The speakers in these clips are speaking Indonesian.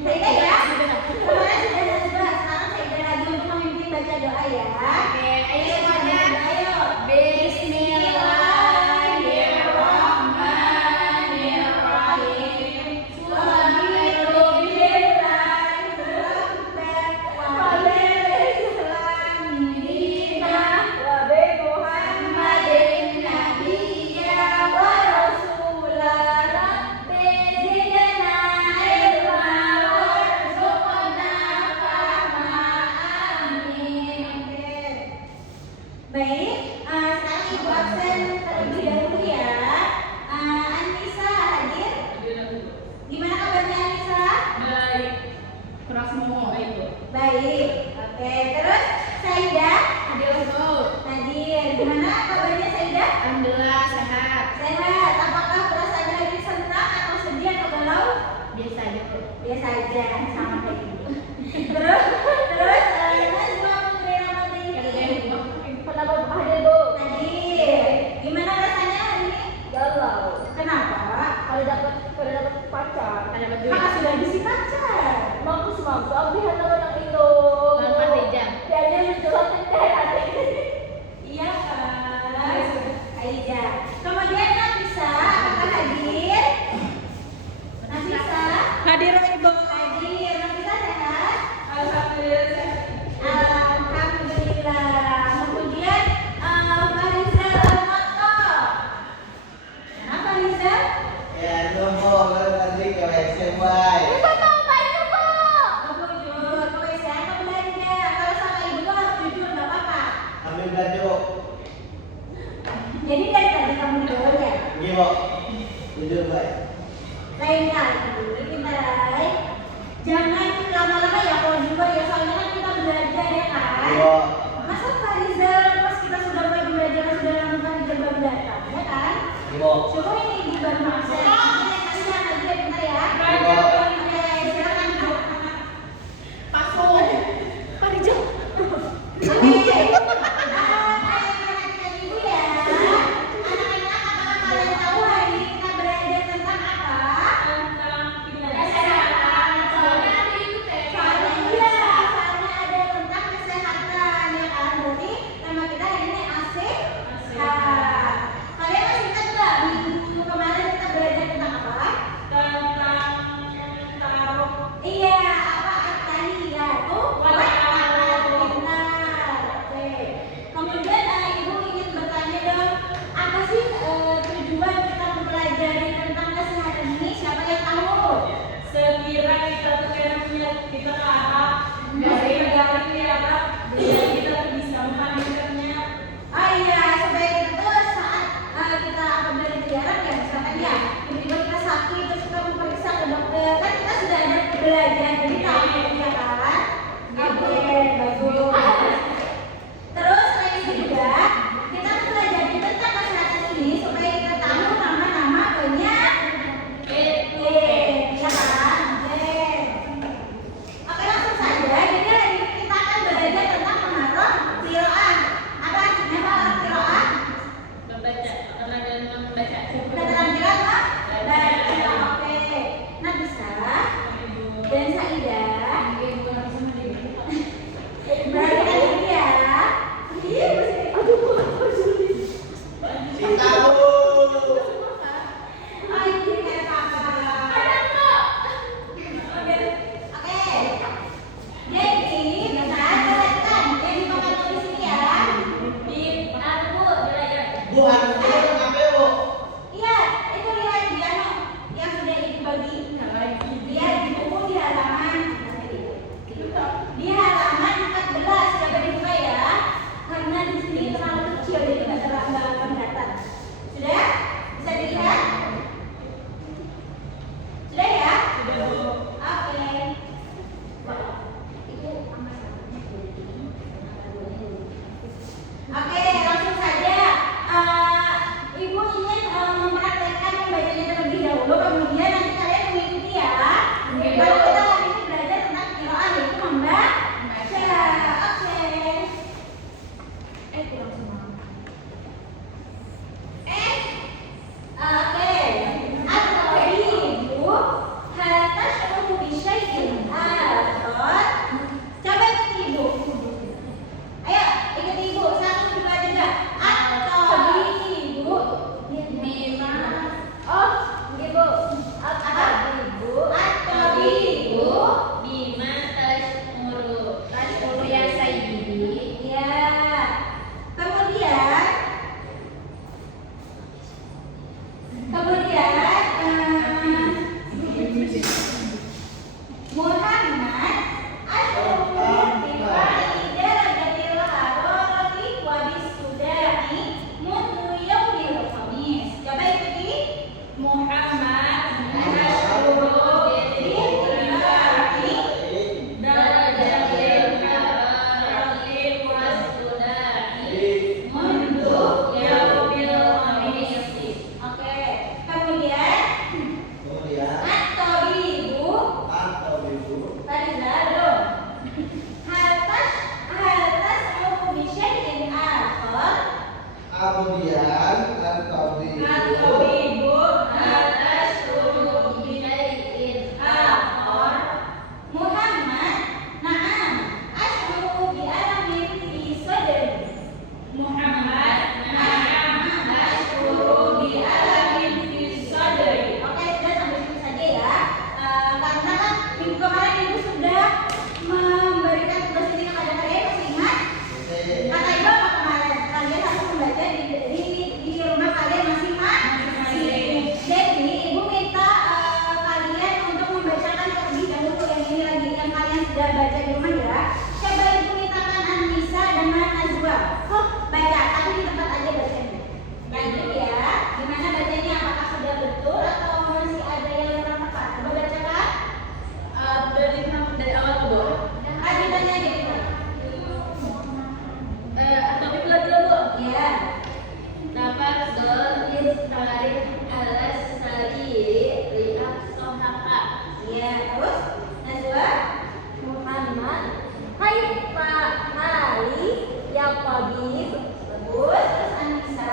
Saidah ya. Kemarin sudah sekarang Saidah lagi untuk memimpin baca doa ya. Oke, ayo semuanya. Ayo. Bismillahirrahmanirrahim. Baik, sekarang Ibu absen terlebih dahulu ya. Anissa hadir. Gimana kabarnya Anissa? Baik. Keras ngomong itu. Baik. Oke, terus Saidah Hadir semua. hadir. Gimana kabarnya Saidah? Alhamdulillah sehat. Sehat. Apakah perasaannya lagi senang atau sedih atau galau? Biasa aja kok. Biasa aja, sama kayak gitu. Terus Najwa Putri Ramadhani. Kenapa hadir Bu? Hadir. Gimana rasanya hari ini? Galau. Kenapa? Kalau dapat pacar. Ada dapat duit. Kakak sudah bisi pacar. Mampus aku lihat orang itu. Lapan Reja. Dia menjelaskan tadi. Iya kan? Aida. Kemudian Nafisa, apakah hadir? Nafisa? Hadir Ibu. Hadir. Nafisa sehat? Alhamdulillah. Alhamdulillah. Kemudian Farizal Al-Makto. Nah, Farizal? Ya, nombor nanti ke SMY. Jujur, ke WC atau belanja? Kalau sama ibu tuh harus jujur, nggak apa-apa. Ambil baju. Jadi dari tadi kamu di bawah ya? Iya, Pak. Jujur, Pak. Lain kali kita lain. Jangan lama-lama ya kalau di luar ya, soalnya kan kita belajar ya kan? Iya. Masa Farizal pas kita sudah mulai belajar sudah lama Farizal baru datang, ya kan? Iya. Coba ini ibu baru masuk. Kasih lagi ya bentar ya. Iya. Oke, silakan Bu. Pasung. Farijal. Oke. Anak-anak ibu ya. Anak-anak, apakah kalian tahu hari ini kita belajar tentang apa? Tentang minggu kemarin ibu sudah memberikan tugas ini kepada kalian, masih ingat? Kata ibu apa kemarin? Kalian harus membaca di rumah kalian masing-masing. Jadi ibu minta kalian untuk membacakan terlebih dahulu yang ini lagi yang kalian sudah baca di rumah ya. Coba ibu mintakan Anissa dengan Najwa. Baca, tapi di tempat aja bacanya. Lanjut ya. Gimana bacanya? Apakah sudah betul atau masih ada yang kurang tepat? Coba bacakan. dari awal ke bawah. Ditanya gitu. Atau dulu Bu. Iya. Tafadhol istarik alas sariri lihat sohaka. Iya, terus Najwa. Muhammad kaifa hali ya tabib. Bagus. Terus Anissa.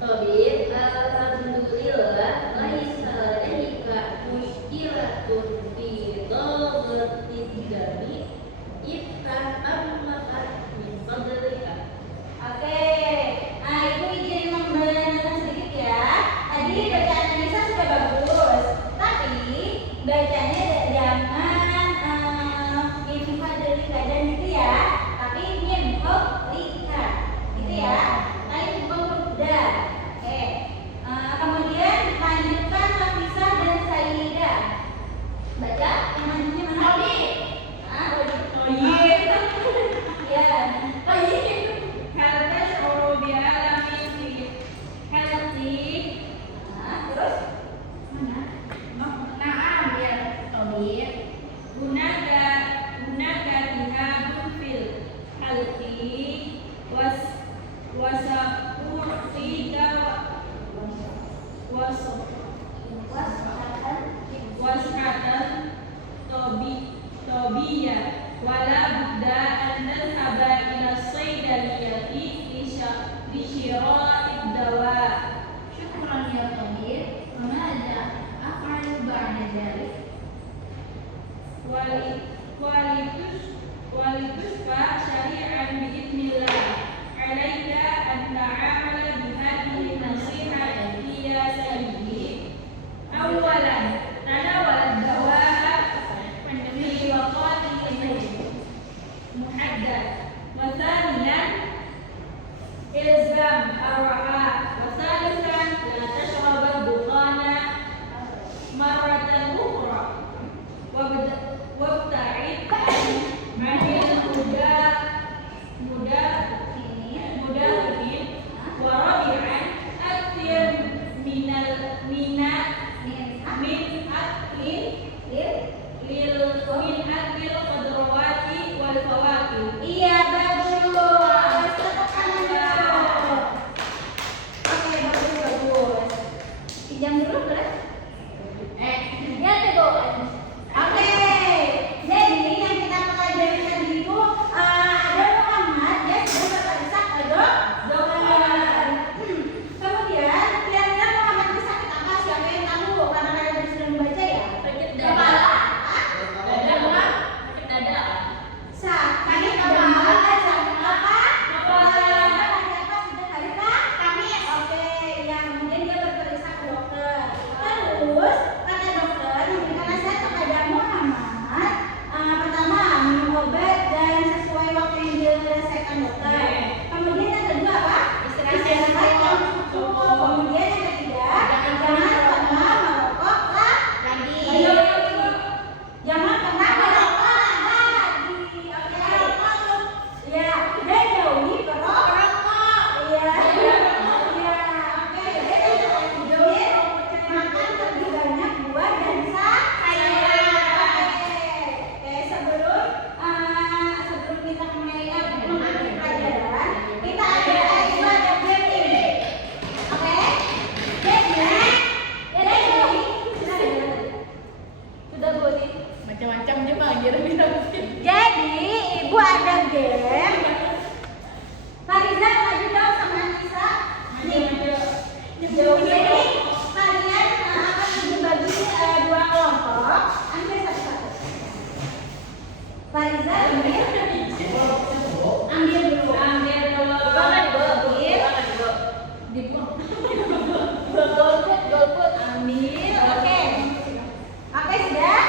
Tabib alhamdulillah laisa ladaika mushkilatun fi dhagati jami iftah ammakat min fadlika. Oke. Nah, ibu izin membenarkan sedikit ya. Tadi bacaan Anissa sudah bagus, tapi bacanya jangan infadlika dan gitu ya. Tapi infadlika, gitu ya. Tadi bukan berbeda. Oke. Kemudian lanjutkan Nafisa dan Saida. Baca yang lanjutnya mana? Oh iya. Iya. هل تشعر بألم في حلقي؟ Terus mana? نعم يا طبيب. هناك التهاب في الحلق وسأعطيك وصحة طبية ولا بد أن نذهب إلى الصيدلية لشراء الدواء. شكرا يا طبيب. وماذا أفعل بعد ذلك؟ ولتشفى سريعا بإذن الله. عليك أن تعامل بهذه النصيحة يا سيدي. أولا تناول الدواء في وقت محدد. وثانيا إلزام الراحة. وثالثا لا تشرب الدخان مرة أخرى. وابتعد عن المدخنين. ورابعا أكثر من أكل الخضروات والفواكه. Iya, bagus. Tepuk tangan dulu. Oke, bagus. Pinjam dulu boleh? Ya Bu. Oke. Jadi yang kita pelajari tadi itu ada Muhammad, dia sudah berperiksa ke dokter. Kemudian kira-kira Muhammad itu sakit apa? Siapa yang tahu? Karena kalian tadi sudah membaca ya. Sakit Kepala. dada. Sakit dada. Sakit kepala, sakit apa? Kepala. Hari apa? Sudah hari Kamis. Oke, ya kemudian dia berperiksa ke dokter. Terus kata dokter memberikan nasihat kepada Muhammad. Pertama minum obat dan sesuai waktu yang diselesaikan dokter. Kemudian yang kedua apa? Istirahat yang cukup. Kemudian yang ketiga jangan pernah merokok lagi. Jangan pernah merokok lagi. Oke. Ya, dan jauhi perokok. Iya. Iya. Oke. Kemudian makan lebih banyak buah dan sayuran. Oke. Sebelum kita mulai mengambil pelajaran, kita ada game ini. Oke. Jadi Sudah Bu. Macam-macam dia panggil bilang. Jadi ibu ada game. Fariza maju dong sama Anissa. Jauh. Jadi kalian akan dibagi dua kelompok. Ambil satu-satu. Fariza ambil dulu. Ambil dulu. Dibuang. Golput. Ambil. Oke. Oke sudah.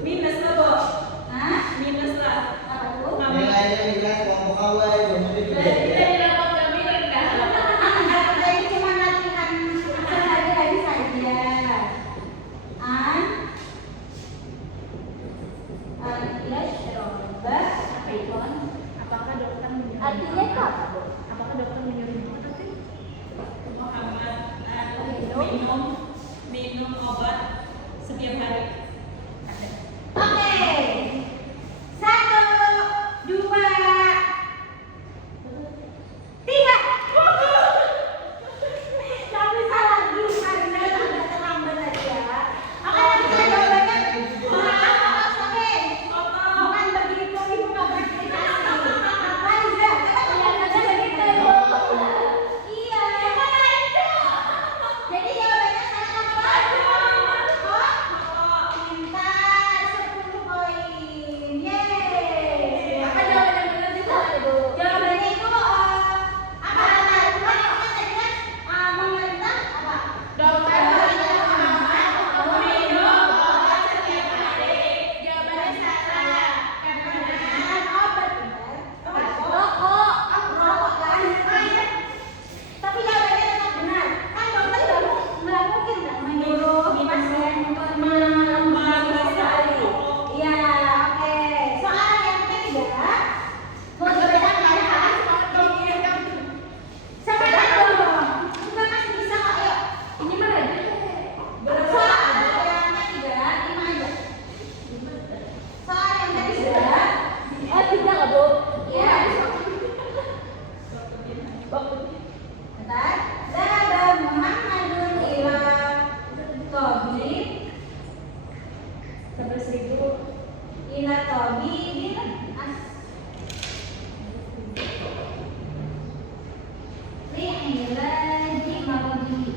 Minus lah, Bu. Hah? Minus lah. Apa tuh? Nilainya minus kelompok awal, belum Berarti dipilih. dari rapor kami rendah. Ini cuma latihan sehari-hari saja. Coba apa itu? Apakah dokter menyuruh? Artinya itu apa, Bu? Apakah dokter menyuruh apa sih? Muhammad minum obat setiap hari. Oke. 1, 2, 3. Tapi salah lagi karena agak terlambat aja. Oke, nanti kita jawabannya. Maaf, oke. Bukan begitu, Ibu nggak berkritikasi. Faiza, coba Iya, begitu. Iya. Jadi jawabannya salah apa? Oh, pintar, 10 poin. Yeay. Apa jawaban yang benar juga, Ibu? Jawabannya itu apa? Bukan itu kan tadi kan memerintah apa? Dokter menyuruh Muhammad minum obat setiap hari. Jawabannya salah. Karena Obat benar. Rokok kan? Tapi jawabannya tetap benar. Kan dokter nggak mungkin kan menyuruh pasien untuk mengurangi sekali. Iya, oke. Soal yang ketiga, mau dibedakan semangat dong. Kita masih bisa kok, yuk. ini mah aja. Soal yang ketiga, 5 aja. Soal yang ketiga, Bisa nggak, Bu? ya. Bentar. Zahaba Muhammadun ila tabib 11.000 ila tabibin li'ilaji maradihi.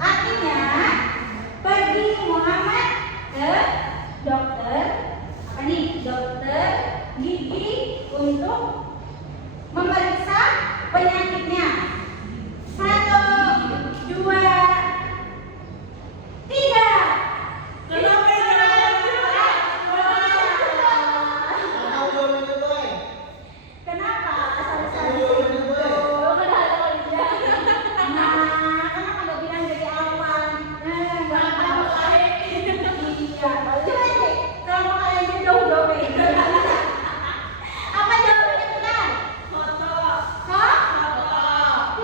Artinya pergi Muhammad ke dokter apa nih? Dokter gigi untuk memeriksa penyakitnya. 1, 2, 3. Kenapa yang Kamu belum itu, boy. Kenapa? Kamu Satu-satu. belum itu, boy. Lu kan ada kerja. Nah, kenapa nggak bilang dari awal? Kenapa mulai? Iya, coba deh. Kalau kalian jauh-jauhin. Apa jawabannya benar? foto? Hah? Foto.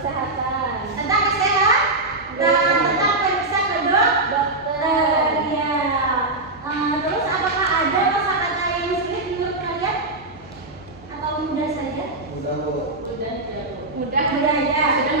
kesehatan. Tentang kesehatan. Tentang periksa ke Dokter. Iya. Terus apakah ada kosakata yang sulit menurut kalian? Atau mudah saja? Udah bu. Udah ya Bu. Mudah. Mudah ya. Sudah